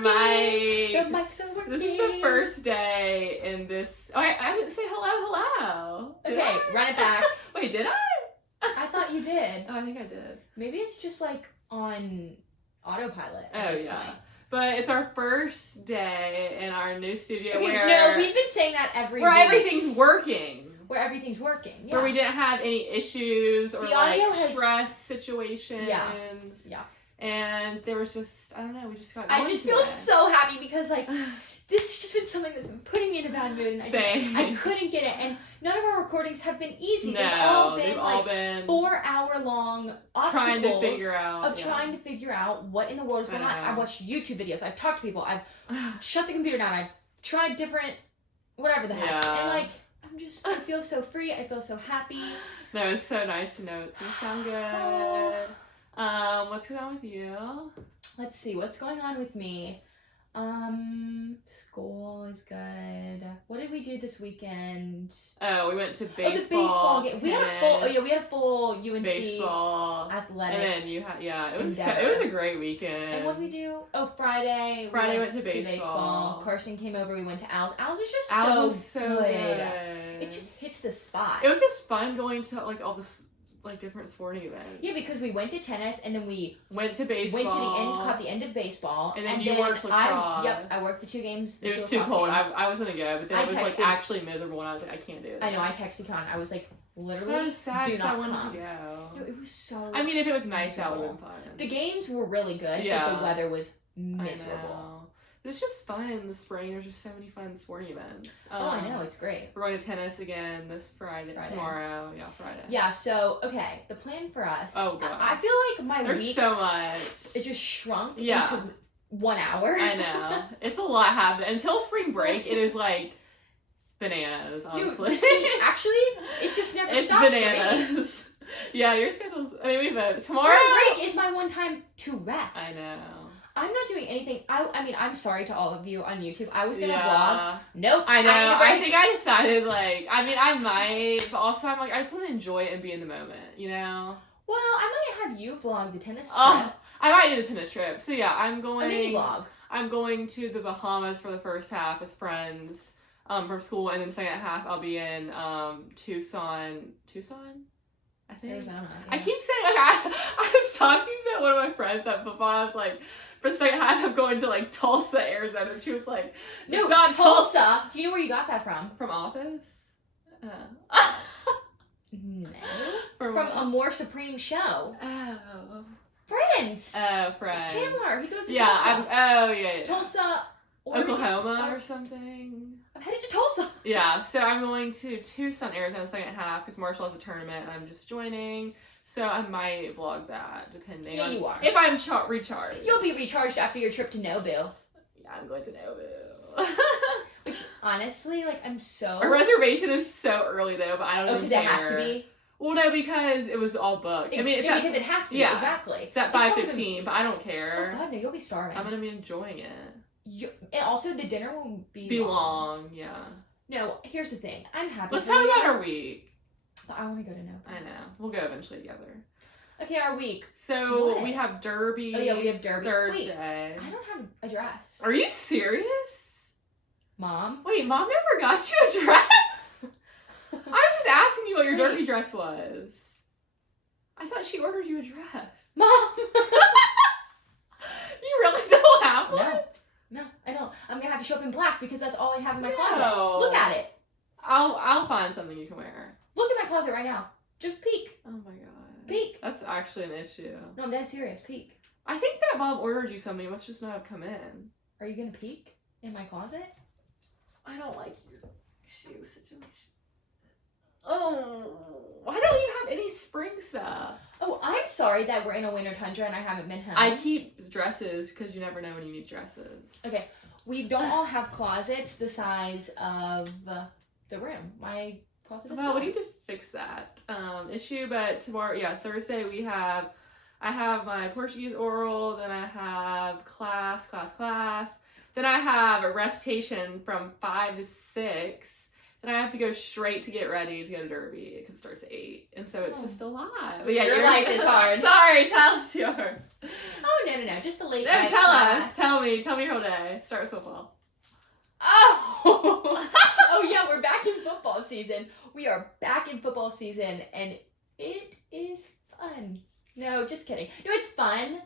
mics. The mics are working. This is the first day in this. Oh, I didn't say hello. Okay, run it back. Wait, did I? I thought you did. Oh, I think I did. Maybe it's just like on autopilot. Oh, yeah. Point. But it's our first day in our new studio No, we've been saying that every week. Everything's working. Where everything's working, yeah. Where we didn't have any issues or stress situations. Yeah. And there was just, I don't know, we just got I just feel so happy because, like, this has just been something that's been putting me in a bad mood, and I couldn't get it. And none of our recordings have been easy. No, they've all been 4-hour-long obstacles trying to figure out what in the world is going on. I've watched YouTube videos. I've talked to people. I've shut the computer down. I've tried different, whatever the heck. Yeah. And, like, I feel so free. I feel so happy. No, it's so nice to know it's going to sound good. What's going on with you? Let's see, what's going on with me? School is good. What did we do this weekend? Oh, we went to baseball. Oh, the baseball game. Tennis, we had a full UNC baseball athletic. And then it was a great weekend. And what did we do? Oh, Friday we went to baseball. Carson came over. We went to Al's. Al's is just so good. It just hits the spot. It was just fun going to like all this like different sporting events. Yeah, because we went to tennis and then we went to baseball. Caught the end of baseball. And then you worked lacrosse. I worked the 2 games. It was too cold. I was gonna go, but then it was like actually miserable, and I was like, I can't do it. I know. I texted Con. I was like, literally, I was sad do not I wanted come. to go. No, it was so. I mean, if it was nice, that would have been fun. The games were really good, but the weather was miserable. But it's just fun in the spring. There's just so many fun sporting events. I know, it's great. We're going to tennis again this Friday. Tomorrow. Yeah, Friday. Yeah, so, okay, the plan for us. Oh, God. I feel like my There's week. so much. It just shrunk into 1 hour. I know. It's a lot happening. Until spring break, it is like bananas, honestly. No, see, actually, it just never stops. It's bananas. Yeah, your schedule's. I mean, tomorrow. Spring break is my one time to rest. I know. I'm not doing anything. I mean, I'm sorry to all of you on YouTube. I was gonna vlog. Nope. I know. I think I decided, like, I mean, I might, but also I'm like, I just want to enjoy it and be in the moment, you know? Well, I might have you vlog the tennis trip. I might do the tennis trip. So yeah, I'm going. A mini vlog. I'm going to the Bahamas for the first half with friends from school, and then the second half I'll be in Tucson, I think. Arizona. Yeah. I keep saying, like, I was talking to one of my friends at football, and I was like, for the second half, I'm going to, like, Tulsa, Arizona. And she was like, no, it's not Tulsa. Do you know where you got that from? From Office? No. From a more Supreme show. Oh. Friends. Oh, Friends. Chandler. He goes to Tulsa. Yeah. Tulsa. Oklahoma or something. I'm headed to Tulsa. Yeah, so I'm going to Tucson, Arizona, second half, because Marshall has a tournament, and I'm just joining. So I might vlog that, depending on you are. if I'm recharged. You'll be recharged after your trip to Nobu. Yeah, I'm going to Nobu. Which, honestly, like, I'm so... Our reservation is so early, though, but I don't even care. Because it has to be? Well, no, because it was all booked. I mean, because it has to be, exactly. It's at 5:15, but I don't care. Oh, God, no, you'll be starving. I'm going to be enjoying it. And also, the dinner will be long, yeah. No, here's the thing. I'm happy. Let's talk about our week. But I want to go to Nobu. I know. We'll go eventually together. Okay, our week. So we have Derby. Oh, yeah, we have Derby. Thursday. Wait, I don't have a dress. Are you serious? Mom? Wait, Mom never got you a dress? I was just asking you what your Derby dress was. I thought she ordered you a dress. Mom! You really don't have one? No, I don't. I'm going to have to show up in black because that's all I have in my closet. Look at it. I'll find something you can wear. Look at my closet right now. Just peek. Oh my God. Peek. That's actually an issue. No, I'm dead serious. Peek. I think that Mom ordered you something. It must just not have come in. Are you going to peek in my closet? I don't like your shoe situation. Oh, why don't you have any spring stuff? Oh, I'm sorry that we're in a winter tundra and I haven't been home. I keep dresses because you never know when you need dresses. Okay, we don't all have closets the size of the room. My closet is well, we need to fix that issue, but tomorrow, Thursday, I have my Portuguese oral, then I have class, then I have a recitation from 5 to 6, then I have to go straight to get ready to go to Derby because it starts at 8, and so it's just a lot. But yeah, your life is hard. Sorry, tell us yours. Oh no, just a late No, night tell class. us. Tell me your whole day. Start with football. Oh, oh yeah, we're back in football season. We are back in football season, and it is fun. No, just kidding. No, it's fun.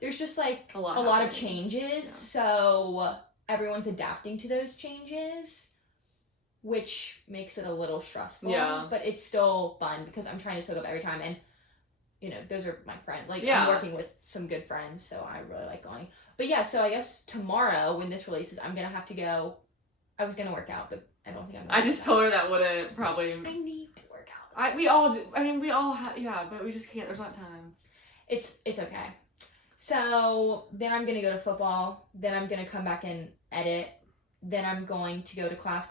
There's just like a lot of changes, so everyone's adapting to those changes, which makes it a little stressful. Yeah. But it's still fun because I'm trying to soak up every time, and those are my friends. Like I'm working with some good friends, so I really like going. But yeah, so I guess tomorrow when this releases, I'm gonna have to go. I was gonna work out, but I don't think I'm gonna. I just told her that wouldn't probably. I need to work out. We all do. I mean, we all have. Yeah, but we just can't. There's not time. It's okay. So then I'm gonna go to football. Then I'm gonna come back and edit. Then I'm going to go to class.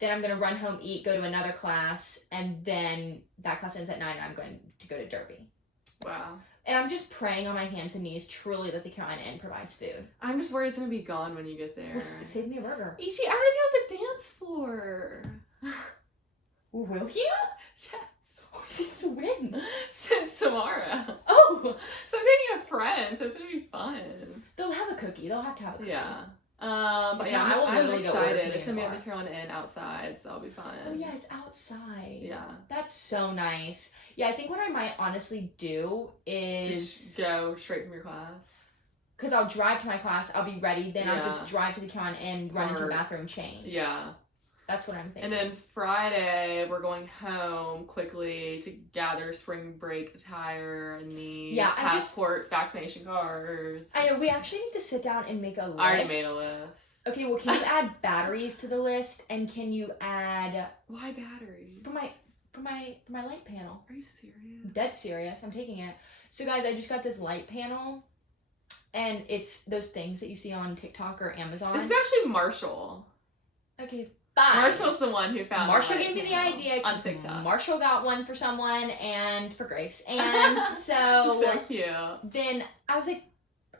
Then I'm gonna run home, eat, go to another class, and then that class ends at 9, and I'm going to go to Derby. Wow. And I'm just praying on my hands and knees, truly, that the Carolina Inn provides food. I'm just worried it's gonna be gone when you get there. Well, save me a burger. Ichi, I'm gonna be on the dance floor. Will you? Yes. Since when? Since tomorrow. Oh! So I'm taking a friend, so it's gonna be fun. They'll have a cookie. They'll have to have a cookie. Yeah. But yeah, I'm excited. It's gonna be at the Carolina Inn outside, so that'll be fun. Oh yeah, it's outside. Yeah. That's so nice. Yeah, I think what I might honestly do is just go straight from your class. Because I'll drive to my class, I'll be ready, then I'll just drive to the Carolina Inn, run into the bathroom, change. Yeah. That's what I'm thinking. And then Friday, we're going home quickly to gather spring break attire and needs, passports, vaccination cards. I know, we actually need to sit down and make a list. I already made a list. Okay, well, can you add batteries to the list? And can you add... Why batteries? For my light panel. Are you serious? I'm dead serious. I'm taking it. So guys, I just got this light panel. And it's those things that you see on TikTok or Amazon. It's actually Marshall. Okay, fine. Marshall's the one who found Marshall gave me the idea. On TikTok. Marshall got one for someone and for Grace. And so... So cute. Then I was like,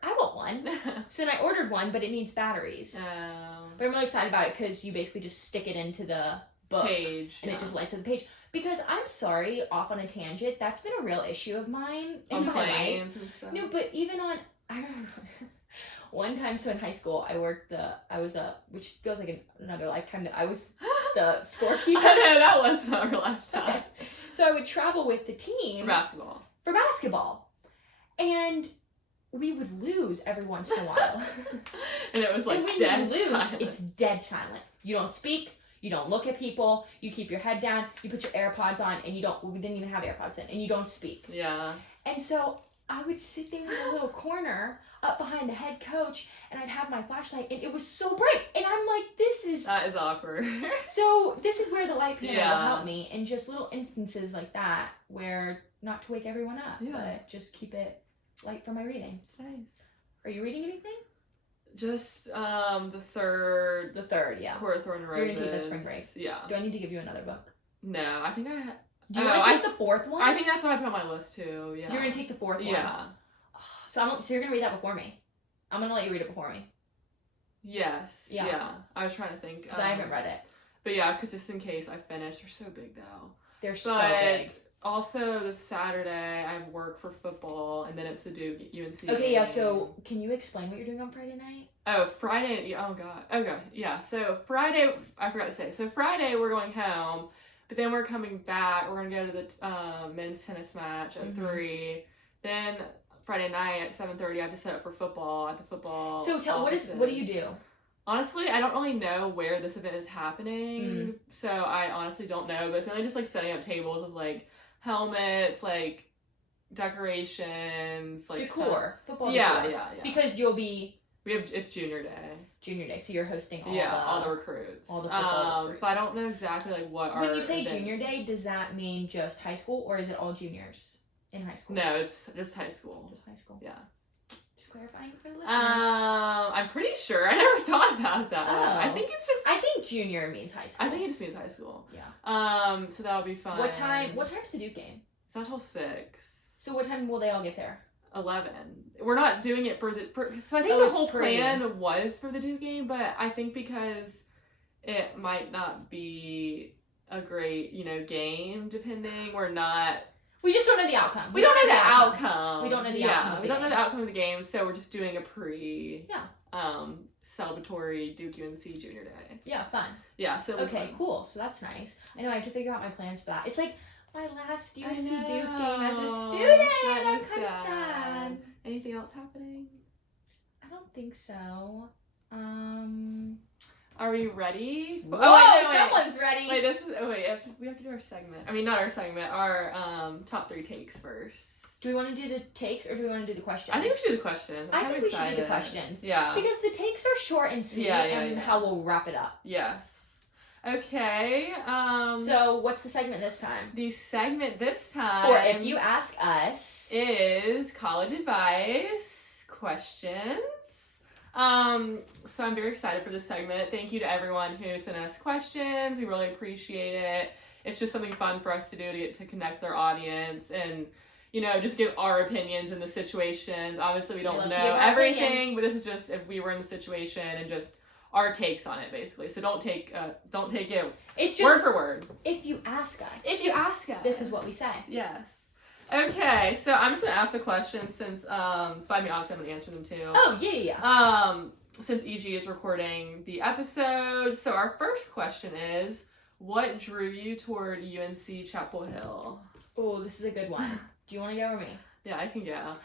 I want one. So then I ordered one, but it needs batteries. But I'm really excited about it because you basically just stick it into the book. Page. And it just lights up the page. Because I'm sorry, off on a tangent, that's been a real issue of mine in my life. And stuff. No, but even on... I remember one time, so in high school, which feels like another lifetime, that I was the scorekeeper. I know, that was not our lifetime. Okay. So I would travel with the team. For basketball. And we would lose every once in a while. And it was like dead silent. It's dead silent. You don't speak. You don't look at people. You keep your head down. You put your AirPods on, and we didn't even have AirPods in, and you don't speak. Yeah. And so I would sit there in a little corner up behind the head coach, and I'd have my flashlight, and it was so bright. And I'm like, that is awkward. So this is where the light panel will help me, in just little instances like that, where not to wake everyone up, but just keep it light for my reading. It's nice. Are you reading anything? Just the third. The third, yeah. Court of Thorns and Roses. You're gonna take that spring break. Yeah. Do I need to give you another book? No, I think I. Do you want to take the fourth one? I think that's what I put on my list too. Yeah. You're gonna take the fourth one. Yeah. So you're gonna read that before me. I'm gonna let you read it before me. Yes. Yeah. I was trying to think. Because I haven't read it. But yeah, because just in case I finish, they're so big though. They're so big. Also, this Saturday I have work for football, and then it's the Duke UNC. Okay, yeah. So can you explain what you're doing on Friday night? Oh, Friday. Oh god. Okay. Yeah. So Friday, I forgot to say. So Friday we're going home. But then we're coming back. We're going to go to the men's tennis match at 3. Then Friday night at 7:30, I have to set up for football at the football. So what do you do? Honestly, I don't really know where this event is happening. So I honestly don't know. But it's really just like setting up tables with like helmets, like decorations, like decor. Football decor. Yeah. Because it's junior day. Junior day, so you're hosting all the recruits. All the football recruits. But I don't know exactly like what When you say junior day, does that mean just high school, or is it all juniors in high school? No, it's just high school. Just high school. Yeah. Just clarifying for the listeners. I'm pretty sure. I never thought about that. I think it's just. I think junior means high school. I think it just means high school. Yeah. So that'll be fun. What time's the Duke game? It's not till 6. So what time will they all get there? 11. We're not doing it so I think the whole plan was for the Duke game, but I think because it might not be a great, game, depending. We just don't know the outcome. We don't know the outcome. We don't know the outcome. We don't know the outcome of the game, so we're just doing a celebratory Duke UNC Junior Day. Yeah, fun. Yeah, so okay, cool. So that's nice. I know I have to figure out my plans for that. It's like my last UNC Duke game as a student. I'm kind of sad. Anything else happening? I don't think so. Are we ready? Someone's ready. Wait, we have to do our segment. I mean, not our segment. Our top 3 takes first. Do we want to do the takes or do we want to do the questions? I think we should do the questions. I think we should do the questions. Yeah. Because the takes are short and sweet, and how we'll wrap it up. Yes. Okay. So what's the segment this time? The segment this time, or if you ask us, is college advice questions. So I'm very excited for this segment. Thank you to everyone who sent us questions. We really appreciate it. It's just something fun for us to do to get to connect with our audience and, just give our opinions in the situations. Obviously, we don't know everything, but this is just if we were in the situation and just our takes on it, basically. So don't take it it's just word for word. If you ask us. This is what we say. Yes. Okay, so I'm just going to ask the questions since, obviously I'm going to answer them too. Oh, yeah. Since EG is recording the episode. So our first question is, what drew you toward UNC Chapel Hill? Oh, this is a good one. Do you want to go or me? Yeah, I can go.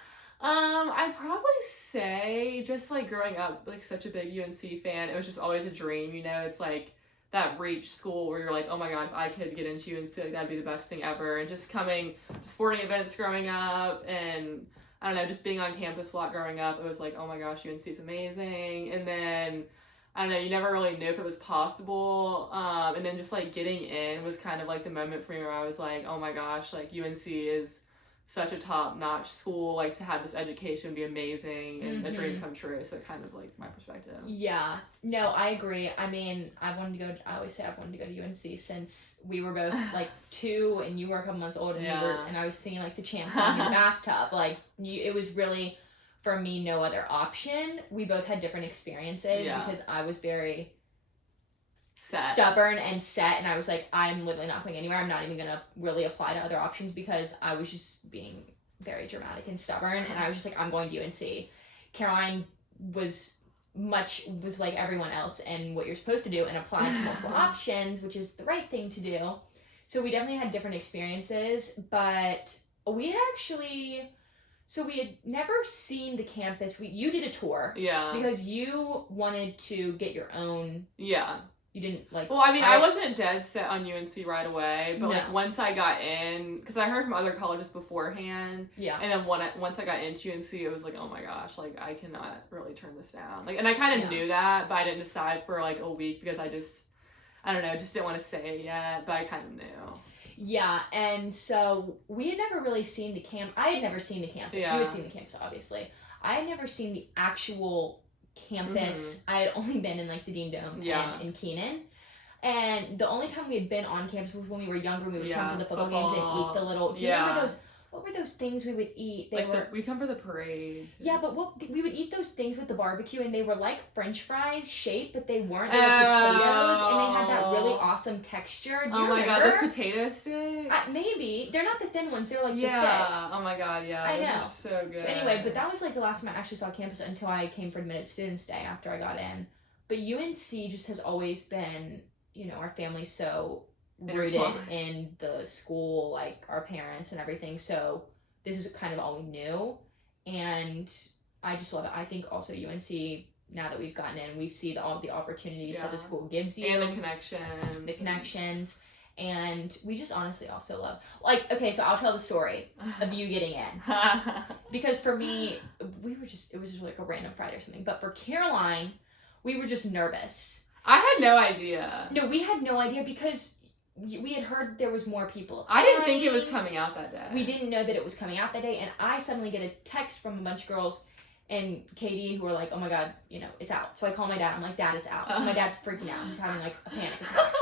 I'd probably say just like growing up, like such a big UNC fan, it was just always a dream, It's like that reach school where you're like, oh my god, if I could get into UNC, like that'd be the best thing ever. And just coming to sporting events growing up and I don't know, just being on campus a lot growing up, it was like, oh my gosh, UNC is amazing. And then I don't know, you never really knew if it was possible. And then just like getting in was kind of like the moment for me where I was like, oh my gosh, like UNC is such a top-notch school, like to have this education would be amazing and a dream come true. So kind of like my perspective. Yeah, no, I agree. I mean, I always say I've wanted to go to UNC since we were both like 2 and you were a couple months old and and I was seeing like the champs in your bathtub. Like it was really for me no other option. We both had different experiences because I was very stubborn and set, and I was like, I'm literally not going anywhere. I'm not even gonna really apply to other options because I was just being very dramatic and stubborn, and I was just like, I'm going to UNC. Caroline was like everyone else and what you're supposed to do and apply to multiple options, which is the right thing to do. So we definitely had different experiences, but we had never seen the campus. You did a tour. Yeah. Because you wanted to get your own. Yeah. You didn't like. Well, I mean, I wasn't dead set on UNC right away, but like once I got in, because I heard from other colleges beforehand. Yeah. And then once I got into UNC, it was like, oh my gosh, like I cannot really turn this down. Like, and I kind of knew that, but I didn't decide for like a week because I don't know, just didn't want to say it yet, but I kind of knew. Yeah, and so we had never really seen the camp. I had never seen the campus. Yeah. You had seen the campus, obviously. I had never seen the actual campus. I had only been in like the Dean Dome and in Keenan. And the only time we had been on campus was when we were younger. We would come for the football games and eat the little. Do you remember those? What were those things we would eat? We'd come for the parade. Yeah, but we would eat those things with the barbecue, and they were like French fries shaped, but they weren't. They were potatoes, and they had that really awesome texture. Do you remember? Oh my god, those potato sticks? Maybe. They're not the thin ones. They're like the thick. Oh my god, yeah. I know. Those are so good. So anyway, but that was like the last time I actually saw campus until I came for Admitted Students Day after I got in. But UNC just has always been, our family's so rooted in the school, like our parents and everything. So this is kind of all we knew, and I just love it. I think also UNC, now that we've gotten in, we've seen all the opportunities that the school gives you. And the connections. And we just honestly also love, okay, so I'll tell the story of you getting in. Because for me, it was just like a random Friday or something. But for Caroline, we were just nervous. I had no idea. No, we had no idea because we had heard there was more people. I didn't think it was coming out that day. We didn't know that it was coming out that day, and I suddenly get a text from a bunch of girls and Katie who are like, oh my god, it's out. So I call my dad. I'm like, Dad, it's out. So my dad's freaking out. He's having like a panic attack.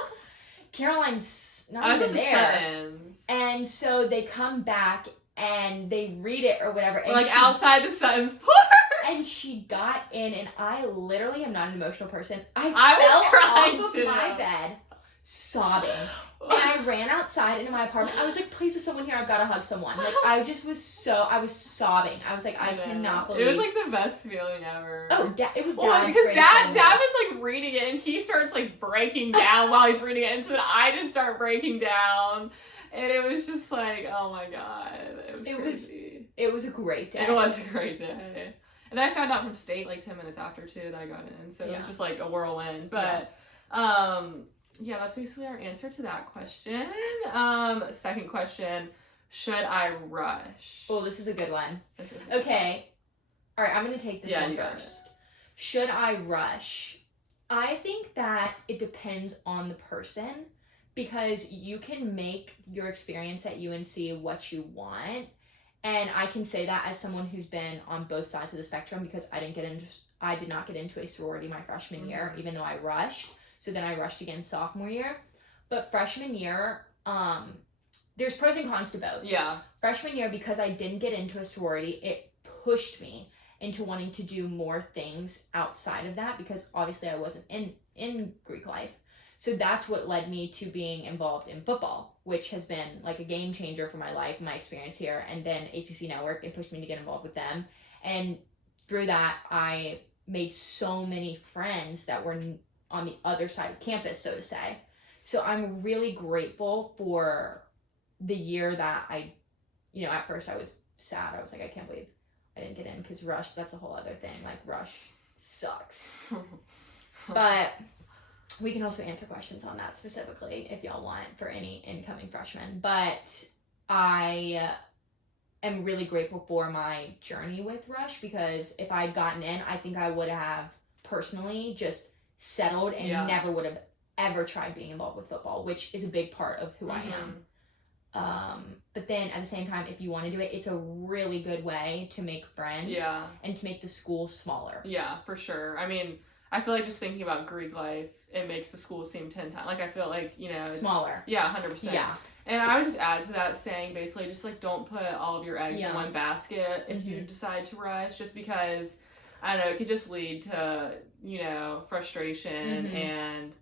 Caroline's not even there. And so they come back and they read it or whatever. And like outside the Suns Port. And she got in, and I literally am not an emotional person. I was crying off of my sobbing. And I ran outside into my apartment. I was like, please, there's someone here. I've got to hug someone. Like, I was sobbing. I was like, I cannot believe. It was like the best feeling ever. Oh, it was Dad's because Dad was like reading it and he starts like breaking down while he's reading it. And so then I just start breaking down. And it was just like, oh my God. It was crazy. It was a great day. It was a great day. And then I found out from State like 10 minutes after too that I got in. So it was just like a whirlwind. But yeah, that's basically our answer to that question. Second question, should I rush? Oh, this is a good one. Okay. All right, I'm going to take this one first. Should I rush? I think that it depends on the person because you can make your experience at UNC what you want. And I can say that as someone who's been on both sides of the spectrum because I did not get into a sorority my freshman year, even though I rushed. So then I rushed again sophomore year. But freshman year, there's pros and cons to both. Yeah. Freshman year, because I didn't get into a sorority, it pushed me into wanting to do more things outside of that because obviously I wasn't in Greek life. So that's what led me to being involved in football, which has been like a game changer for my life, my experience here. And then ACC Network, it pushed me to get involved with them. And through that, I made so many friends that were on the other side of campus, so to say. So I'm really grateful for the year that at first I was sad. I was like, I can't believe I didn't get in because rush, that's a whole other thing. Like rush sucks. But we can also answer questions on that specifically if y'all want for any incoming freshmen. But I am really grateful for my journey with rush because if I'd gotten in, I think I would have personally just settled and never would have ever tried being involved with football, which is a big part of who I am. But then at the same time, if you want to do it, it's a really good way to make friends and to make the school smaller. Yeah, for sure. I mean, I feel like just thinking about Greek life, it makes the school seem 10 times. Like, I feel like, it's smaller. Yeah, 100%. Yeah. And I would just add to that saying basically just like don't put all of your eggs in one basket if you decide to rush, just because I don't know, it could just lead to, frustration and,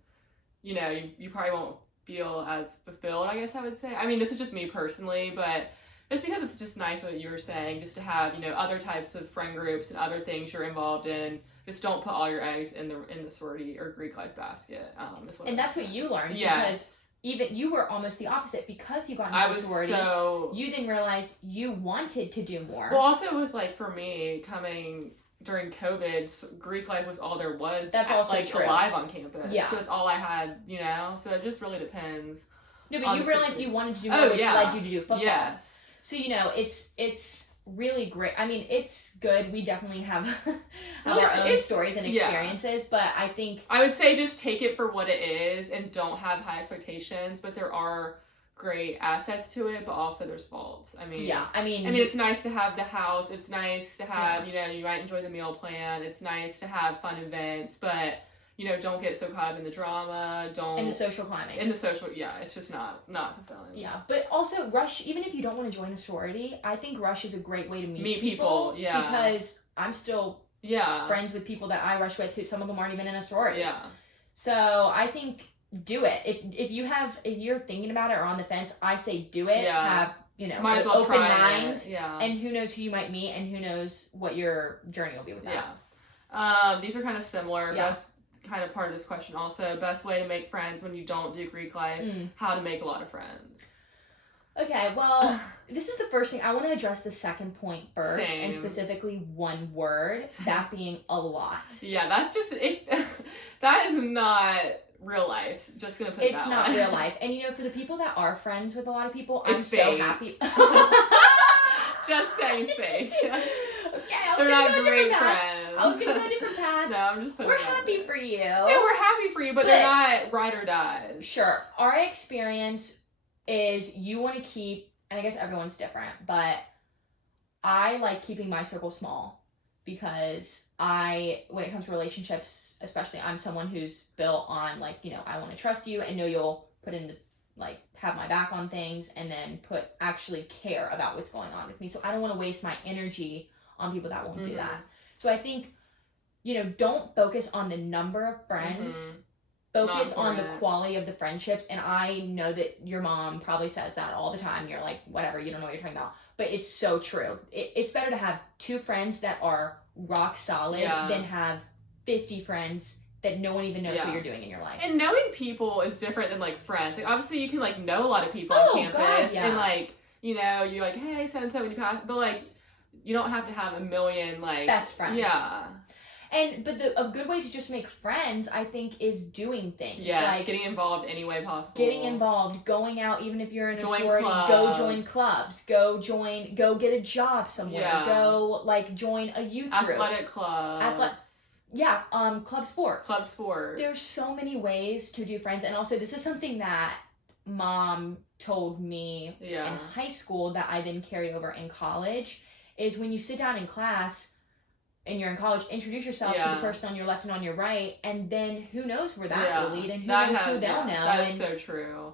you probably won't feel as fulfilled, I guess I would say. I mean, this is just me personally, but it's because it's just nice what you were saying, just to have, other types of friend groups and other things you're involved in. Just don't put all your eggs in the sorority or Greek life basket. And that's what you learned. Because even you were almost the opposite because you got into a sorority. You then realized you wanted to do more. Well, also with for me coming during COVID, Greek life was all there was. That's also true. Alive on campus. Yeah. So that's all I had, So it just really depends. No, but you realized you wanted to do more, which led you to do football. Yes. So it's really great. I mean, it's good. We definitely have our own stories and experiences, but I think I would say just take it for what it is and don't have high expectations, but there are great assets to it, but also there's faults. I mean, it's nice to have the house. It's nice to have, you might enjoy the meal plan. It's nice to have fun events, but don't get so caught up in the drama. In the social climbing. It's just not fulfilling. Yeah, but also rush, even if you don't want to join a sorority, I think rush is a great way to meet people. Yeah. Because I'm still friends with people that I rush with who some of them aren't even in a sorority. Yeah. So I think do it. If you're thinking about it or on the fence, I say do it. Yeah. Have might as well open mind. Yeah. And who knows who you might meet and who knows what your journey will be with that. Yeah. These are kind of similar. Yeah. Kind of part of this question also. Best way to make friends when you don't do Greek life. How to make a lot of friends. Okay, well, this is the first thing. I want to address the second point first. Same. And specifically one word, that being a lot. Yeah, that's just, that is not real life. Just going to put it that way. It's not real life. And for the people that are friends with a lot of people, I'm so happy. Just saying it's fake. Okay, they're not great friends. I was gonna go a different path. No, I'm just putting We're happy for you. Yeah, we're happy for you, but they're not ride or die. Sure. Our experience is you want to keep, and I guess everyone's different, but I like keeping my circle small because when it comes to relationships, especially, I'm someone who's built on I want to trust you and know you'll put in the have my back on things and then actually care about what's going on with me. So I don't want to waste my energy on people that won't do that. So I think, don't focus on the number of friends focus on the quality of the friendships. And I know that your mom probably says that all the time. You're like, whatever, you don't know what you're talking about. But it's so true. It's better to have 2 friends that are rock solid than have 50 friends that no one even knows what you're doing in your life. And knowing people is different than, like, friends. Like, obviously, you can, like, know a lot of people on campus. God, and, like, you know, you're like, hey, so-and-so, when you pass. But, like, you don't have to have a million, like... best friends. Yeah. But a good way to just make friends, I think, is doing things. Yes, like getting involved any way possible. Getting involved, going out, even if you're in a sorority, go join clubs, go get a job somewhere, go, like, join a youth group. Athletic clubs. Club sports. Club sports. There's so many ways to do friends, and also this is something that Mom told me in high school that I then carried over in college, is when you sit down in class, and you're in college, introduce yourself to the person on your left and on your right, and then who knows where that will lead, and who knows who they'll know. That is so true.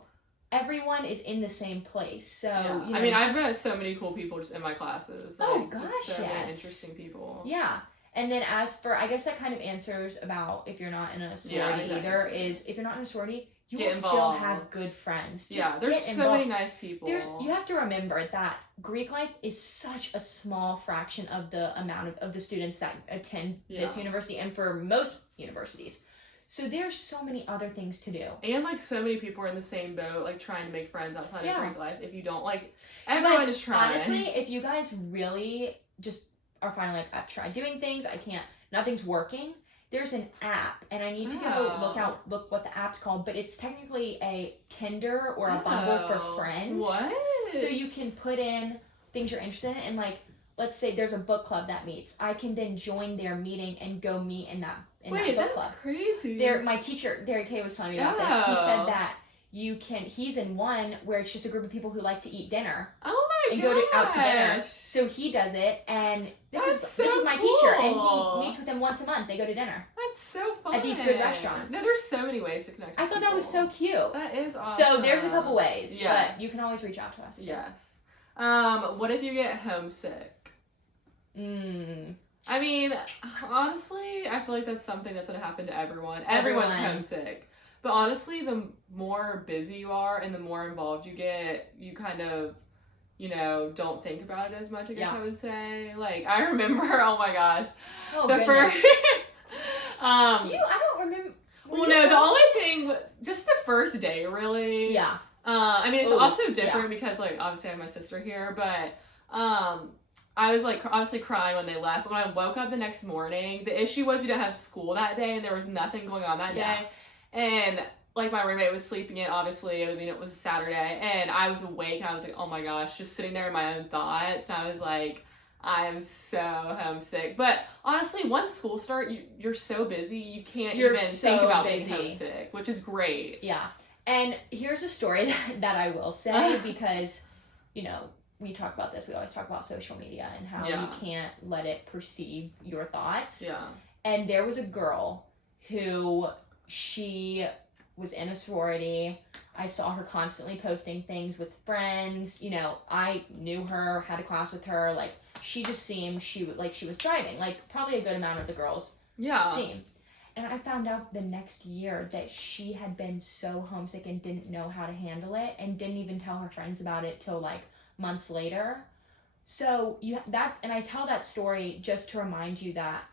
Everyone is in the same place, so you know, I mean, I've met so many cool people just in my classes. Like, oh gosh, so many interesting people. Yeah, and then as for, I guess that kind of answers about if you're not in a sorority either. Is if you're not in a sorority, you will still have good friends. Just there's so many nice people. You have to remember that Greek life is such a small fraction of the amount of the students that attend this university, and for most universities. So there's so many other things to do. And, like, so many people are in the same boat, like, trying to make friends outside of Greek life. If you don't, like, everyone is trying. Honestly, if you guys really just are finally like, I've tried doing things, nothing's working, there's an app, and I need to go look what the app's called, but it's technically a Tinder or a Bumble for friends. What? So you can put in things you're interested in, and, like, let's say there's a book club that meets. I can then join their meeting and go meet in that book club. Crazy. My teacher, Derek K, was telling me about this. He said that he's in one where it's just a group of people who like to eat dinner. Oh my and go out to dinner. So he does it, and this is my teacher, and he meets with them once a month. They go to dinner. That's so fun. At these good restaurants. No, there's so many ways to connect. I thought that was so cute. That is awesome. So there's a couple ways, but you can always reach out to us too. Yes. What if you get homesick? I mean, honestly, I feel like that's something that's gonna happen to everyone. Everyone's homesick. But honestly, the more busy you are and the more involved you get, you kind of, you know, don't think about it as much, I guess I would say. Like, I remember, oh my gosh. First... I don't remember. Well, no, the only thing, just the first day, really. Yeah. I mean, it's also different because, like, obviously I have my sister here, but, I was, like, obviously crying when they left, but when I woke up the next morning, the issue was we didn't have school that day, and there was nothing going on that day, and, like, my roommate was sleeping in, obviously, I mean, it was a Saturday, and I was awake, and I was like, oh my gosh, just sitting there in my own thoughts, and I was like, I am so homesick. But honestly, once school starts, you're so busy, you can't even think about being homesick, which is great. Yeah, and here's a story that I will say, because, you know, we talk about this, we always talk about social media and how you can't let it perceive your thoughts. Yeah. And there was a girl who, she was in a sorority. I saw her constantly posting things with friends. You know, I knew her, had a class with her. Like, she just seemed, she was thriving. Like, probably a good amount of the girls seemed. And I found out the next year that she had been so homesick and didn't know how to handle it, and didn't even tell her friends about it till, like, months later. So and I tell that story just to remind you that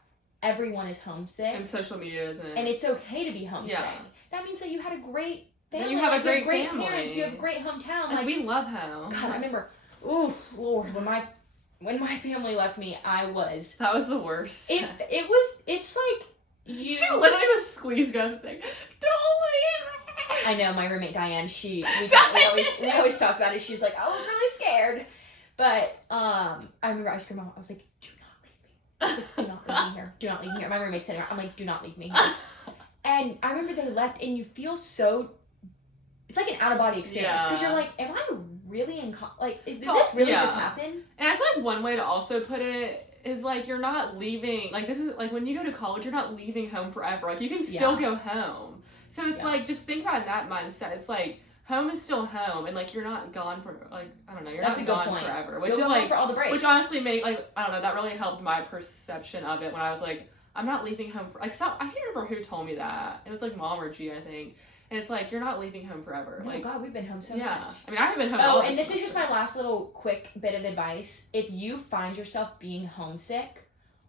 everyone is homesick. And social media isn't. And it's okay to be homesick. Yeah. That means that you had a great family. You have a great family. Parents. You have a great hometown. Like, we love home. God, I remember. Ooh, Lord, when my family left me, I was. That was the worst. It's like you. She literally was squeezed us saying, "Don't leave." I know, my roommate Diane. We always talk about it. She's like, I was really scared, but I remember I was screaming. I was like, "Do not leave me! I was like, do not leave me here! Do not leave me here!" My roommate's sitting there. I'm like, "Do not leave me here!" And I remember they left, and you feel so. It's like an out of body experience because you're like, "Am I really in? Did this really just happen?" And I feel like one way to also put it is, like, you're not leaving. Like, this is like when you go to college, you're not leaving home forever. Like, you can still go home. So it's like, just think about that mindset. It's like, home is still home, and, like, you're not gone for, like, I don't know, you're not gone forever. Which is like, for all the breaks. Which honestly made, like, I don't know, that really helped my perception of it when I was like, I'm not leaving home for, like, I can't remember who told me that. It was like Mom or G, I think. And it's like, you're not leaving home forever. Oh, like, God, we've been home so yeah. much. I mean, I haven't been home. Oh, and this is just my last little quick bit of advice. If you find yourself being homesick,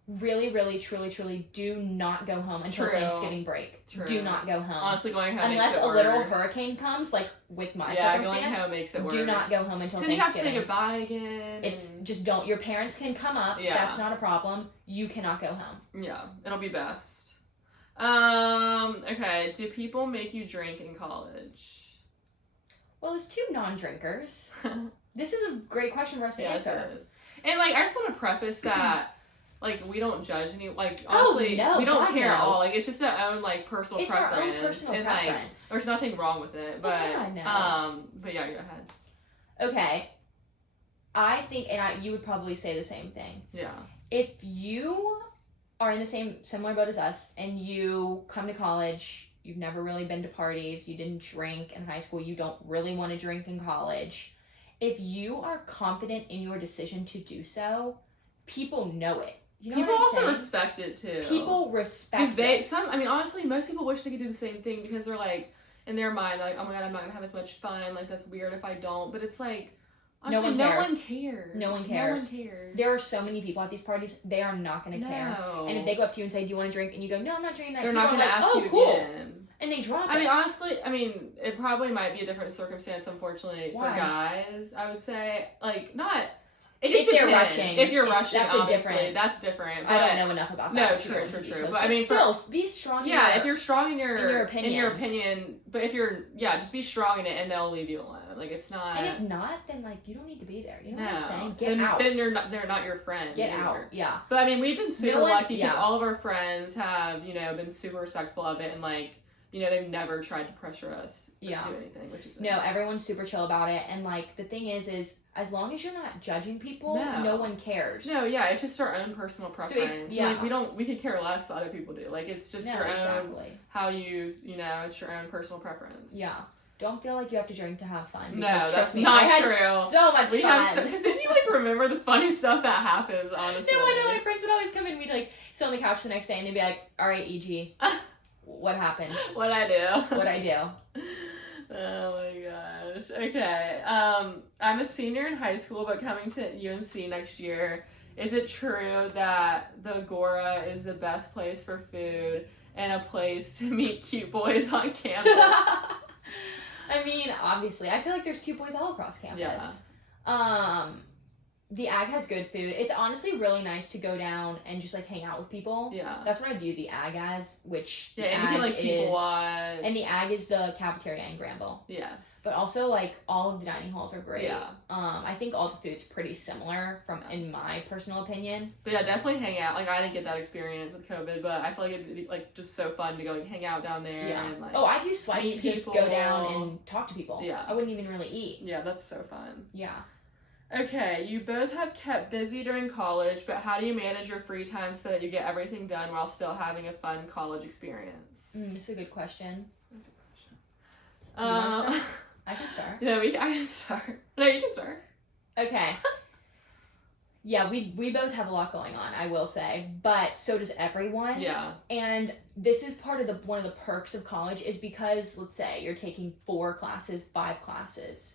really, really, truly, truly do not go home until Thanksgiving break. True. Do not go home. Honestly, going home unless makes it a literal worse. hurricane comes, like with my circumstance. circumstance. Going home makes it worse. Do not go home until Thanksgiving. Then you have to say Thanksgiving. goodbye again. It's just don't. Your parents can come up. Yeah. That's not a problem. You cannot go home. Yeah, it'll be best. Okay. Do people make you drink in college? Well, as two non-drinkers, this is a great question for us to answer. It is. And like, I just want to preface that. Like, we don't judge any, like, honestly, we don't care at all. Like, it's just our own, like, personal preference. It's our own personal preference. Like, there's nothing wrong with it, but, but yeah, go ahead. Okay. I think, and you would probably say the same thing. Yeah. If you are in the similar boat as us, and you come to college, you've never really been to parties, you didn't drink in high school, you don't really want to drink in college, if you are confident in your decision to do so, people know it. You know people what I'm also saying? respect it too. People respect it. I mean, honestly, most people wish they could do the same thing because they're like, in their mind, like, oh my God, I'm not gonna have as much fun. Like, that's weird if I don't. But it's like, honestly, no one cares. No one cares. There are so many people at these parties, they are not gonna care. And if they go up to you and say, do you want to drink? And you go, no, I'm not drinking. They're not gonna ask you again. And they drop it. I mean, honestly, it probably might be a different circumstance, unfortunately, for guys, I would say. Like, not... It just if they're rushing. If you're rushing, that's different. But I don't know enough about that. No, true. But I mean, still, be strong. Yeah, if you're strong in your opinion. But if you're, just be strong in it, and they'll leave you alone. Like, it's not. And if not, then like you don't need to be there. You know what I'm saying? Get out. Then they're not your friend. Get out. Yeah. But I mean, we've been super lucky because all of our friends have, been super respectful of it, and like, they've never tried to pressure us to do anything, which is no, everyone's super chill about it, and like the thing is as long as you're not judging people, no one cares. No, yeah, it's just our own personal preference. So like, we could care less what other people do. Like, it's just your own how you it's your own personal preference. Yeah. Don't feel like you have to drink to have fun. No, that's not true. So much fun. Because then you like remember the funny stuff that happens. Honestly. No, I know my friends would always come in and we'd like sit on the couch the next day and they'd be like, "All right, EG, what happened? What'd I do? What'd I do?" Oh my gosh. Okay. I'm a senior in high school, but coming to UNC next year. Is it true that the Agora is the best place for food and a place to meet cute boys on campus? I mean, obviously, I feel like there's cute boys all across campus. Yeah. The Ag has good food. It's honestly really nice to go down and just like hang out with people. Yeah. That's what I view the Ag as, which and you can like people watch. And the Ag is the cafeteria in Granville. Yes. But also like all of the dining halls are great. Yeah. I think all the food's pretty similar in my personal opinion. But yeah, definitely hang out. Like I didn't get that experience with COVID, but I feel like it'd be like just so fun to go like hang out down there. Yeah. And, like, I do swipes to just go down and talk to people. Yeah. I wouldn't even really eat. Yeah, that's so fun. Yeah. Okay, you both have kept busy during college, but how do you manage your free time so that you get everything done while still having a fun college experience? That's a good question. That's a good question. Do you want to start? I can start. No, I can start. No, you can start. Okay. Yeah, we both have a lot going on, I will say, but so does everyone. Yeah. And this is part of one of the perks of college is because, let's say, you're taking 4 classes, 5 classes.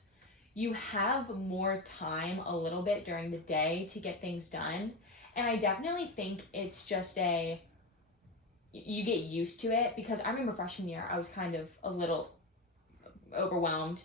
You have more time a little bit during the day to get things done. And I definitely think it's just you get used to it because I remember freshman year, I was kind of a little overwhelmed.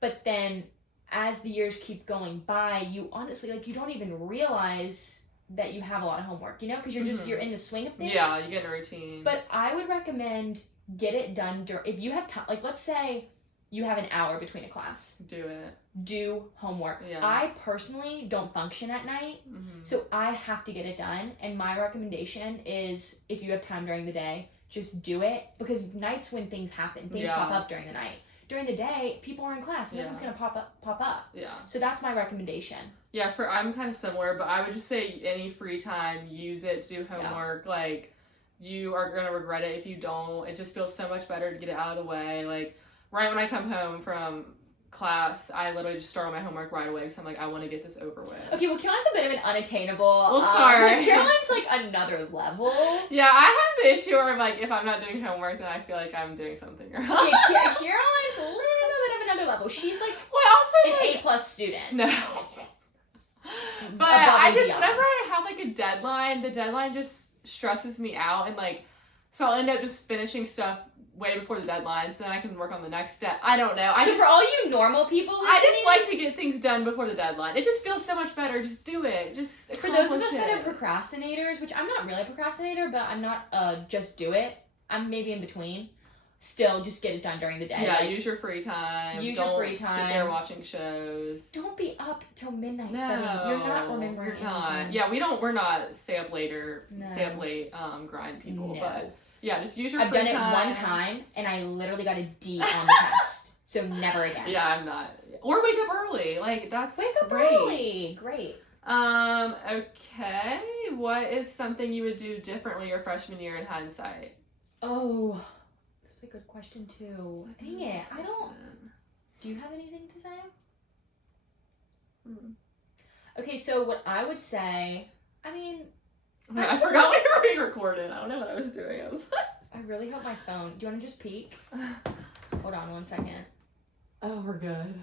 But then as the years keep going by, you honestly, like, you don't even realize that you have a lot of homework, because you're in the swing of things. Yeah, you get in a routine. But I would recommend get it done if you have time, like, let's say you have an hour between a class. Do it. Do homework. Yeah. I personally don't function at night, so I have to get it done. And my recommendation is if you have time during the day, just do it. Because nights when things happen, things pop up during the night. During the day, people are in class, and nothing's going to pop up. Yeah. So that's my recommendation. Yeah, I'm kind of similar, but I would just say any free time, use it to do homework. Yeah. Like, you are going to regret it if you don't. It just feels so much better to get it out of the way. Like, right when I come home from class, I literally just start on my homework right away because I'm like, I want to get this over with. Okay, well, Caroline's a bit of an unattainable. Well, sorry. Caroline's like another level. Yeah, I have the issue where I'm like, if I'm not doing homework, then I feel like I'm doing something wrong. Yeah, Caroline's a little bit of another level. She's like an A+ student. No. But I just, whenever I have like a deadline, the deadline just stresses me out, and like, so I'll end up just finishing stuff way before the deadline, so then I can work on the next step. I don't know. For all you normal people listening, I just like to get things done before the deadline. It just feels so much better. Just do it. Just for those of us that are procrastinators, which I'm not really a procrastinator, but I'm not just do it. I'm maybe in between. Still, just get it done during the day. Yeah, use your free time. Don't sit there watching shows. Don't be up till midnight studying. You're not remembering anything. Yeah, we're not stay up late, grind people. No. But yeah, just use your free time. I've done it one time, and I literally got a D on the test. So never again. Yeah, I'm not. Or wake up early. Like, that's Wake up early. Great. Okay. What is something you would do differently your freshman year in hindsight? Oh, that's a good question too. Dang it. I don't. Do you have anything to say? Okay, so what I would say, I forgot we were being recorded. I don't know what I was doing. I really hope my phone. Do you want to just peek? Hold on 1 second. Oh, we're good.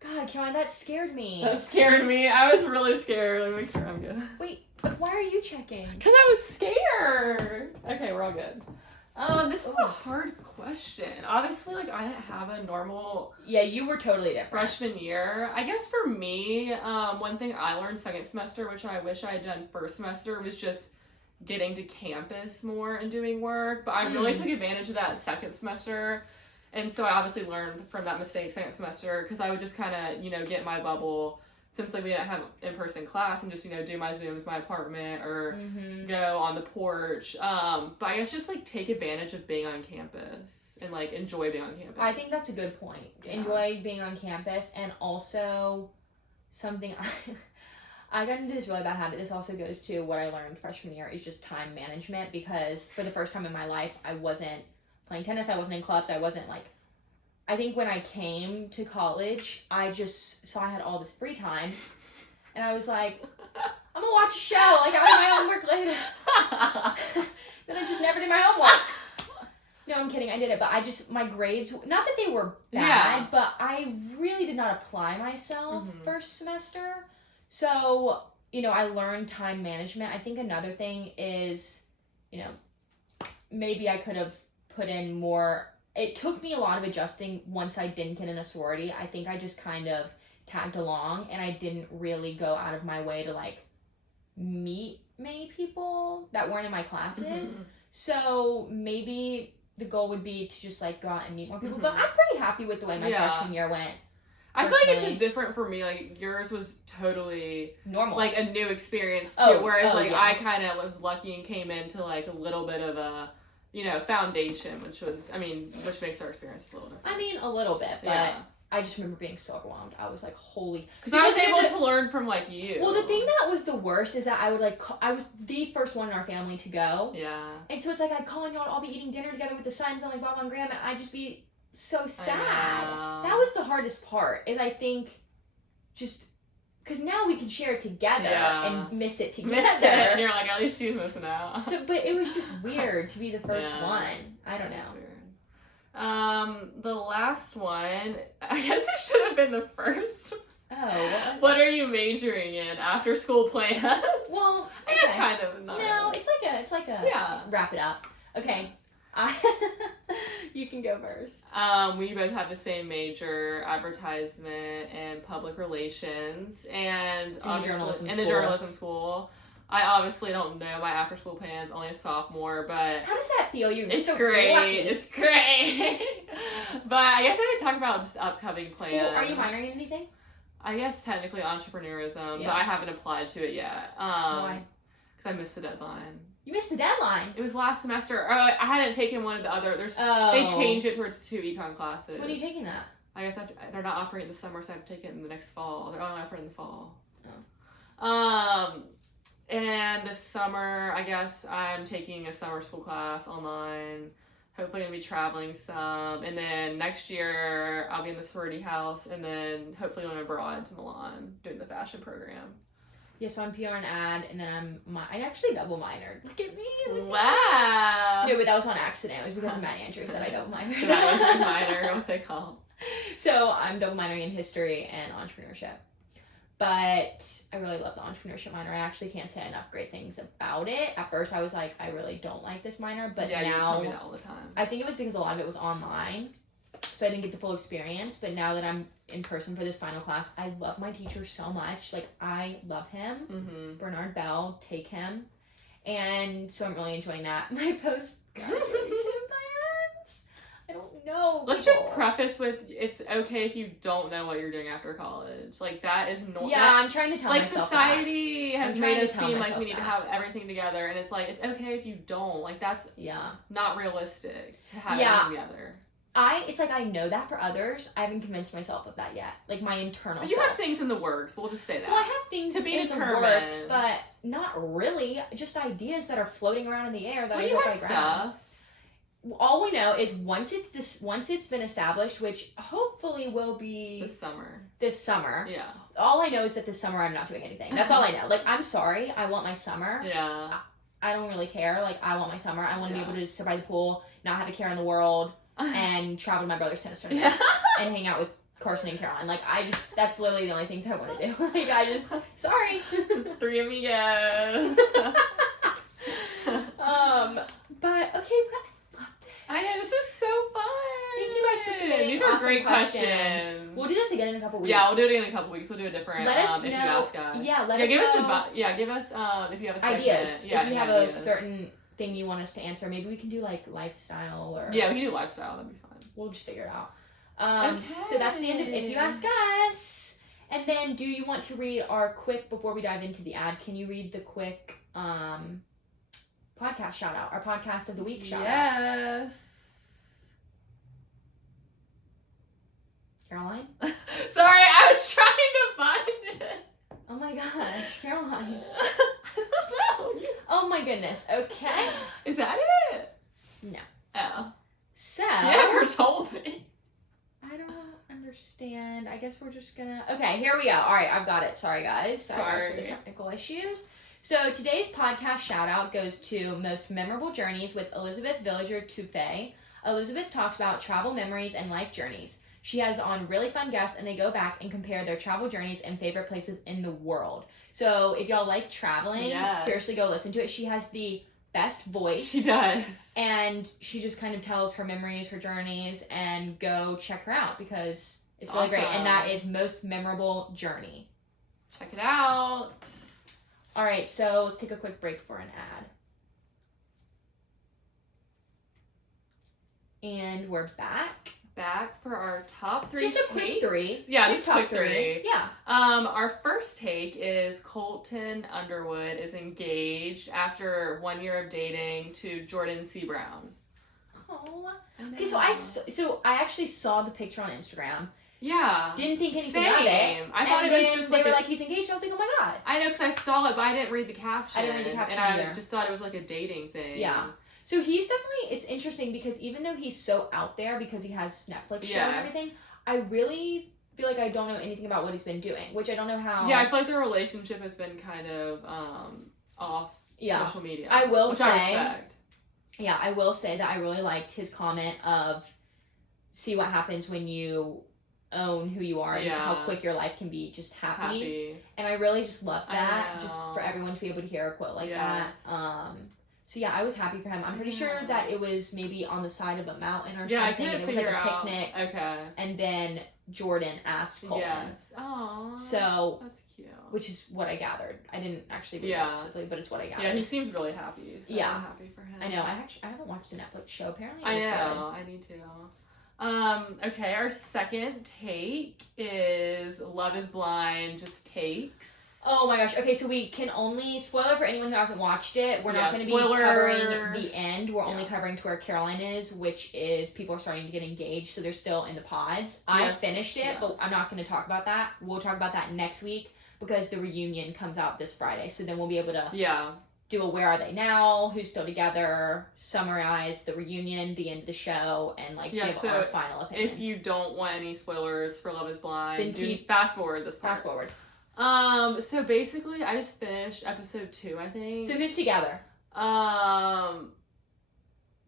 God, Caroline, that scared me. That scared me. I was really scared. Let me make sure I'm good. Wait, why are you checking? Because I was scared. Okay, we're all good. This is a hard question. Obviously, like, I didn't have a normal... Yeah, you were totally different. Freshman year. I guess for me, one thing I learned second semester, which I wish I had done first semester, was just getting to campus more and doing work. But I really took advantage of that second semester. And so I obviously learned from that mistake second semester, because I would just kind of, get in my bubble, since like we didn't have in-person class, and just, do my Zooms, my apartment, or go on the porch. But I guess just like take advantage of being on campus and like enjoy being on campus. I think that's a good point. Yeah. Enjoy being on campus, and also something I got into this really bad habit. This also goes to what I learned freshman year, is just time management, because for the first time in my life, I wasn't playing tennis, I wasn't in clubs, I wasn't like, I think when I came to college, I just saw I had all this free time, and I was like, I'm gonna watch a show, like I'll do my homework later. Then I just never did my homework. No, I'm kidding, I did it, but my grades, not that they were bad, but I really did not apply myself first semester. So, I learned time management. I think another thing is, maybe I could have put in more. It took me a lot of adjusting once I didn't get in a sorority. I think I just kind of tagged along, and I didn't really go out of my way to like meet many people that weren't in my classes. So maybe the goal would be to just like go out and meet more people. But I'm pretty happy with the way my freshman year went. I feel like it's just different for me. Like, yours was totally normal, like a new experience too. Whereas I kind of was lucky and came into like a little bit of a foundation, which makes our experience a little different. A little bit, but I just remember being so overwhelmed. I was like, holy... Because I was able to learn from, like, you. Well, the thing that was the worst is that I would, like, I was the first one in our family to go. Yeah. And so it's like, I'd call and y'all all be eating dinner together with the sons and, like, Bob and Graham, and I'd just be so sad. That was the hardest part, is I think just... Because now we can share it together and miss it together. And you're like, at least she's missing out. So, but it was just weird to be the first one. I don't know. The last one, I guess it should have been the first. Oh, what are you majoring in? After school plans? Well, I guess kind of. Not no, really. It's like a wrap it up. Okay. You can go first. We both have the same major, advertisement and public relations, and in the journalism school. I obviously don't know my after school plans, only a sophomore, but how does that feel? It's so great. Lucky. It's great. But I guess I would talk about just upcoming plans. Well, are you minoring in anything? I guess technically entrepreneurism, but I haven't applied to it yet. Why? Because I missed the deadline. You missed the deadline? It was last semester. I hadn't taken one of the other. They changed it towards 2 econ classes. So when are you taking that? I guess they're not offering it in the summer, so I have to take it in the next fall. They're only offering it in the fall. Oh. And this summer, I guess I'm taking a summer school class online. hopefully gonna be traveling some. And then next year I'll be in the sorority house, and then hopefully going abroad to Milan doing the fashion program. Yeah, so I'm PR and ad, and then I actually double minored. Look at me. Wow. No, but that was on accident. It was because of Matt Andrews that I double minored. The Matt Andrews minor, what they call. So I'm double minoring in history and entrepreneurship. But I really love the entrepreneurship minor. I actually can't say enough great things about it. At first I was like, I really don't like this minor, but yeah, now you tell me that all the time. I think it was because a lot of it was online, so I didn't get the full experience. But now that I'm in person for this final class, I love my teacher so much. Like, I love him. Mm-hmm. Bernard Bell, take him. And so I'm really enjoying that. My post-graduation plans? I don't know. Let's just preface with, it's okay if you don't know what you're doing after college. Like, that is normal. Yeah, I'm trying to tell myself society has made us seem like we need that. to have everything together, and it's like, it's okay if you don't. Like, that's not realistic to have everything together. It's like I know that for others. I haven't convinced myself of that yet. Like, my internal But you self. have things in the works. We'll just say that. Well, I have things to be in determined. the works, but not really. Just ideas that are floating around in the air that I hope I grab. All we know is once it's been established, which hopefully will be this summer. Yeah. All I know is that this summer I'm not doing anything. That's all I know. Like, I'm sorry. I want my summer. Yeah. I don't really care. Like, I want my summer. I want to be able to sit by the pool, not have a care in the world, and travel to my brother's tennis tournaments and hang out with Carson and Caroline. Like, that's literally the only things I want to do. Like, sorry. Three amigos. But, okay, I know, this was so fun. Thank you guys for submitting. These were great questions. We'll do this again in a couple weeks. Yeah, we'll do it again in a couple weeks. We'll do a different. Let us know. If you ask us. Yeah, let us know. Give us if you have a segment. Ideas. Yeah, if you have a certain thing you want us to answer, maybe we can do like lifestyle or. Yeah, we can do lifestyle. That'd be fun. We'll just figure it out. Okay. So that's the end of If You Ask Us. And then, do you want to read our quick before we dive into the ad? Can you read the quick podcast shout out? Our podcast of the week shout out. Yes. Caroline? Sorry, I was trying to find it. Oh my gosh, Caroline. I don't know. Oh my goodness. Okay. Is that it? No. Oh. So. You never told me. I don't understand. I guess we're just gonna. Okay, here we go. All right, I've got it. Sorry, guys. Sorry for the technical issues. So today's podcast shout out goes to Most Memorable Journeys with Elizabeth Villager Touffet. Elizabeth talks about travel memories and life journeys. She has on really fun guests, and they go back and compare their travel journeys and favorite places in the world. So if y'all like traveling, seriously go listen to it. She has the best voice. She does. And she just kind of tells her memories, her journeys, and go check her out because it's really great. And that is Most Memorable Journey. Check it out. All right, so let's take a quick break for an ad. And we're back. Back for our top 3 Just a quick 3. Yeah, just quick 3. Yeah. Our first take is Colton Underwood is engaged after 1 year of dating to Jordan C. Brown. Oh. Okay, so I actually saw the picture on Instagram. Yeah. Didn't think anything of it. I thought it was just they were like, he's engaged. I was like, oh my god. I know, because I saw it, but I didn't read the caption. I didn't read the caption either. I just thought it was like a dating thing. Yeah. So he's definitely, it's interesting because even though he's so out there because he has Netflix show and everything, I really feel like I don't know anything about what he's been doing, which I don't know how. Yeah, I feel like their relationship has been kind of off social media. I will which say. I respect. Yeah, I will say that I really liked his comment of, see what happens when you own who you are and how quick your life can be just happy. And I really just love that, just for everyone to be able to hear a quote like that. So yeah, I was happy for him. I'm pretty sure that it was maybe on the side of a mountain or something, and it was like a picnic. Okay. And then Jordan asked Colton. Yes. Aww. So that's cute. Which is what I gathered. I didn't actually read that specifically, but it's what I gathered. Yeah, he seems really happy. So I'm happy for him. I know. I haven't watched the Netflix show. Apparently, I know. I need to. Okay, our second take is Love is Blind just takes. Oh my gosh. Okay, so we can only, spoiler for anyone who hasn't watched it, we're not going to be covering the end. We're only covering to where Caroline is, which is people are starting to get engaged, so they're still in the pods. I finished it, but I'm not going to talk about that. We'll talk about that next week because the reunion comes out this Friday, so then we'll be able to do a where are they now, who's still together, summarize the reunion, the end of the show, and like give our final opinions. If you don't want any spoilers for Love is Blind, then fast forward this part. Fast forward. So basically I just finished episode 2, I think. So who's together?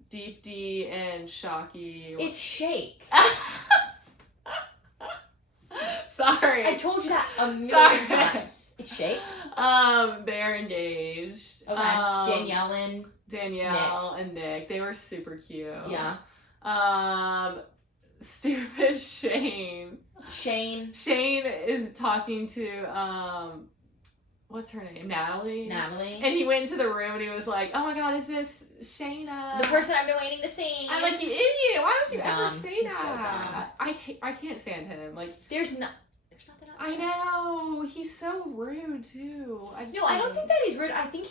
Deep D and Shocky. It's Shake. Sorry. I told you that a million times. It's Shake. They're engaged. Okay. Danielle and Nick. They were super cute. Yeah. Stupid Shane. Shane is talking to what's her name? Natalie. And he went into the room and he was like, "Oh my God, is this Shayna? The person I've been waiting to see." I'm like, "You idiot! Why would you ever say He's that?" So I can't stand him. Like, there's nothing. I know, he's so rude too. I don't think that he's rude. I think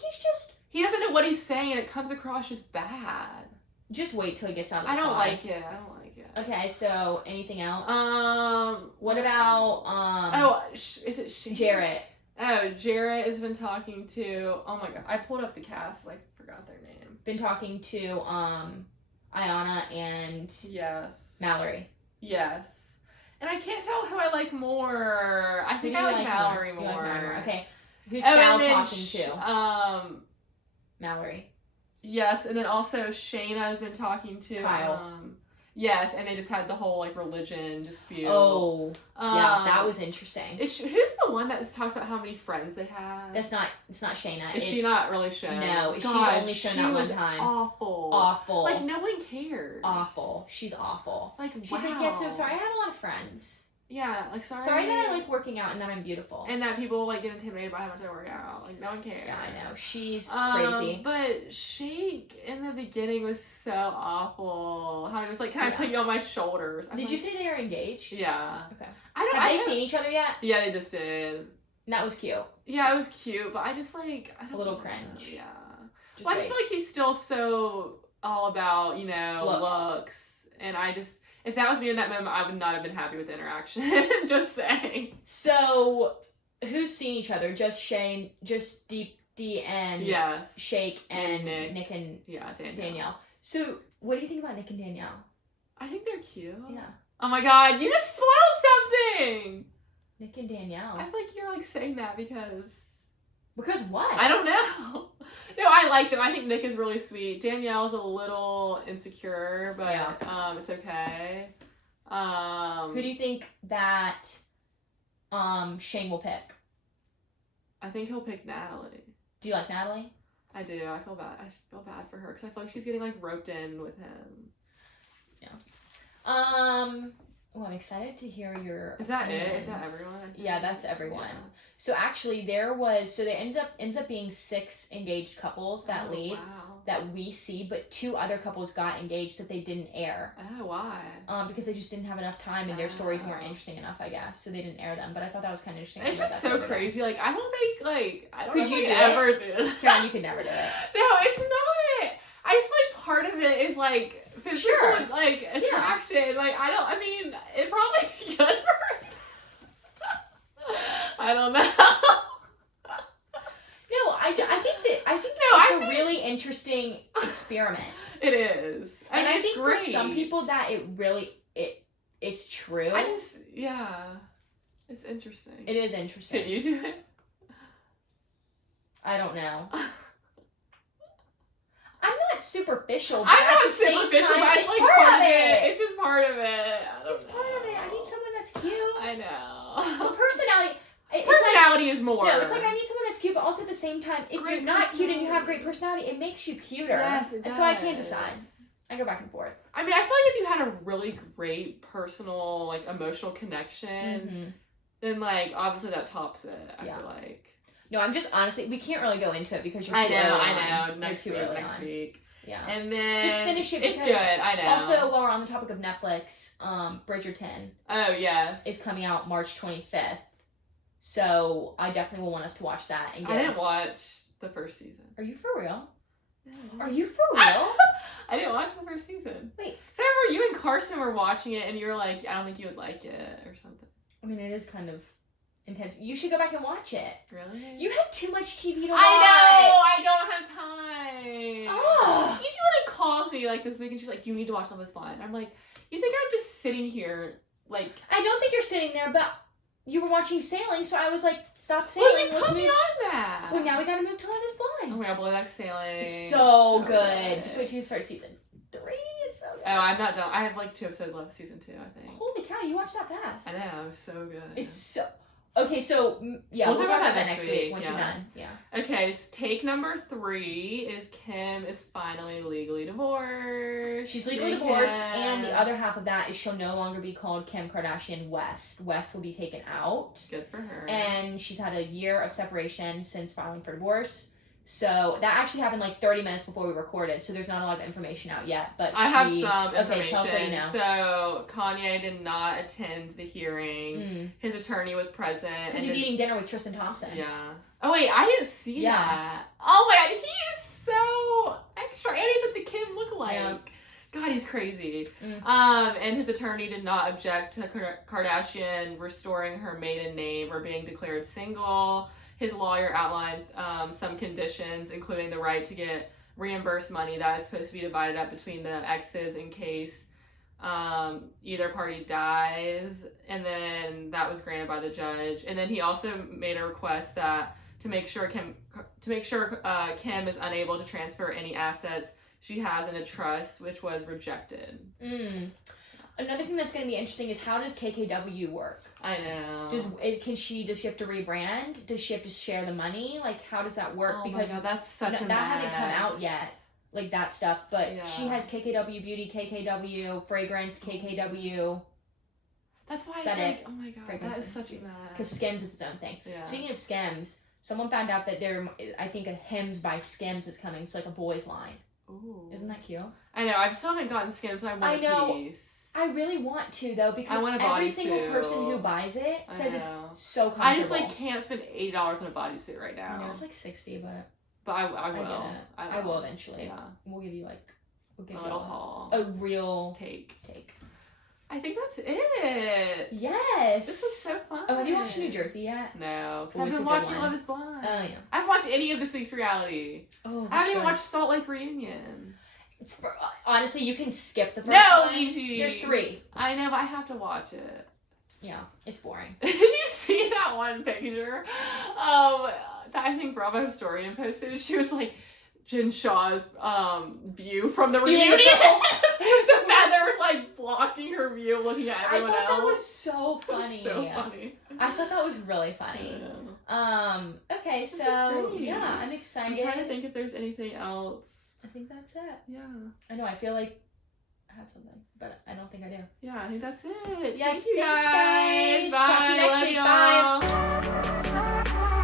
he doesn't know what he's saying and it comes across as bad. Just wait till he gets on the I don't pod. like it. Okay, so anything else? What about is it Shane? Jarrett? Oh, Jarrett has been talking to. Oh my God, I pulled up the cast. I forgot their name. Been talking to Ayana and Mallory. Yes. And I can't tell who I like more. I think I like Mallory more. You like Mallory. Okay. Who's Sal talking to? Mallory. Yes, and then also Shayna has been talking to Kyle. Yes, and they just had the whole religion dispute. Oh, yeah, that was interesting. Who's the one that talks about how many friends they have? It's not Shayna. Is she not really shown? No, she's only shown that one time. Awful. Like, no one cares. Awful. She's awful. She's like, yeah, so sorry, I have a lot of friends. Yeah, sorry that I like working out and that I'm beautiful. And that people get intimidated by how much I work out. No one cares. Yeah, I know. She's crazy. But Shake in the beginning was so awful. How he was like, "Can I put you on my shoulders?" Did you say they are engaged? Yeah. Okay. Have they seen each other yet? Yeah, they just did. And that was cute. Yeah, it was cute, but I just I don't a little know. cringe. Yeah. I just feel like he's still so all about, looks. And if that was me in that moment, I would not have been happy with the interaction. Just saying. So, who's seen each other? Just Deep D and Shake and Nick and Danielle. So, what do you think about Nick and Danielle? I think they're cute. Yeah. Oh my God, you just spoiled something! Nick and Danielle. I feel like you're saying that because... Because what? I don't know. No, I like them. I think Nick is really sweet. Danielle's a little insecure, but it's okay. Who do you think that Shane will pick? I think he'll pick Natalie. Do you like Natalie? I do. I feel bad. I feel bad for her because I feel like she's getting roped in with him. Yeah. Well, I'm excited to hear your. Is that it? Is that everyone? Yeah, that's everyone. Yeah. So actually, they ends up being 6 engaged couples that that we see, but 2 other couples got engaged that they didn't air. Oh, why? Because they just didn't have enough time and their stories weren't interesting enough, I guess. So they didn't air them. But I thought that was kind of interesting. It's just so crazy. I don't think I don't could know you ever do it. Karen, you could never do it. No, it's not. I just feel part of it is physical attraction. I mean, it probably be good for her. I don't know. No, I think it's a really interesting experiment. It is. And I think for some people that it's true. It's interesting. It is interesting. Can you do it? I don't know. I'm not superficial. I'm not superficial, but it's part of it. It's just part of it. It's part of it. I need someone that's cute. I know. Well, personality. Personality is more. No, it's I need someone that's cute, but also at the same time, if you're not cute and you have great personality, it makes you cuter. Yes, it does. So I can't decide. I go back and forth. I mean, I feel like if you had a really great personal, emotional connection, then obviously that tops it. I feel like. No, I'm just honestly, we can't really go into it because you're too early I know. On. Next week. Yeah. And then just finish it because it's good. I know. Also, while we're on the topic of Netflix, Bridgerton. Oh yes. Is coming out March 25th. So I definitely will want us to watch that. And I didn't watch the first season. Are you for real? No. Are you for real? I didn't watch the first season. Wait. So I remember you and Carson were watching it, and you were like, "I don't think you would like it," or something. I mean, it is kind of intense. You should go back and watch it. Really? You have too much TV to watch. I know! I don't have time. Oh. Usually calls me like this week and she's like, you need to watch Love is Blind. I'm like, you think I'm just sitting here like... I don't think you're sitting there, but you were watching Sailing, so I was like, stop sailing. Well, put me on that. Well, now we gotta move to Love is Blind. Oh my god, Below Deck Sailing. So good. Just wait till you start season 3. It's so good. Oh, I'm not done. I have like 2 episodes left of season 2, I think. Holy cow, you watched that fast. I know, it's so good. It's so... Okay, so, yeah, we'll talk about that next week once you're done. Yeah. Okay, so take number 3 is Kim is finally legally divorced. She's legally divorced, and the other half of that is she'll no longer be called Kim Kardashian West. West will be taken out. Good for her. And she's had a year of separation since filing for divorce. So that actually happened like 30 minutes before we recorded, so there's not a lot of information out yet. But I have some information. Okay, tell us what you know. So Kanye did not attend the hearing. His attorney was present. Because he's eating dinner with Tristan Thompson. Yeah. Oh wait, I didn't see that. Oh my god, he is so extra. And he's what the Kim lookalike. Yeah. God, he's crazy. And his attorney did not object to Kardashian restoring her maiden name or being declared single. His lawyer outlined some conditions, including the right to get reimbursed money that is supposed to be divided up between the exes in case either party dies, and then that was granted by the judge. And then he also made a request that to make sure Kim is unable to transfer any assets she has in a trust, which was rejected. Another thing that's going to be interesting is how does KKW work? I know. Does she have to rebrand? Does she have to share the money? Like, how does that work? Oh because my god, that's such a that mess. hasn't come out yet. Like that stuff, but she has KKW Beauty, KKW Fragrance, KKW. That's why is that it? Oh my god, Fragrance. that is such a mess. Because Skims is its own thing. Yeah. Speaking of Skims, someone found out that I think a Hims by Skims is coming. It's like a boys line. Ooh. Isn't that cute? I know. I still haven't gotten Skims. So I want a piece. I really want to though because every single person who buys it says it's so comfortable. I just can't spend $80 on a bodysuit right now. I know it's like $60, but I will. I will eventually. Yeah. We'll give you a little haul. A real take. I think that's it. Yes. This was so fun. Oh, have you watched New Jersey yet? No, because I've been watching Love is Blind. Oh yeah. I haven't watched any of this week's reality. Oh, I haven't even watched Salt Lake Reunion. Honestly, you can skip the first one. No, there's 3. I know, but I have to watch it. Yeah, it's boring. Did you see that one picture? That I think Bravo Historian posted. She was like, Jen Shaw's view from the reunion. The feathers like blocking her view, looking at everyone else. I thought that was so funny. So funny. I thought that was really funny. Okay, so yeah, I'm excited. I'm trying to think if there's anything else. I think that's it. Yeah. I know, I feel like I have something, but I don't think I do. Yeah, I think that's it. Yes, Thank you guys. Bye. Talk to you next week. Bye.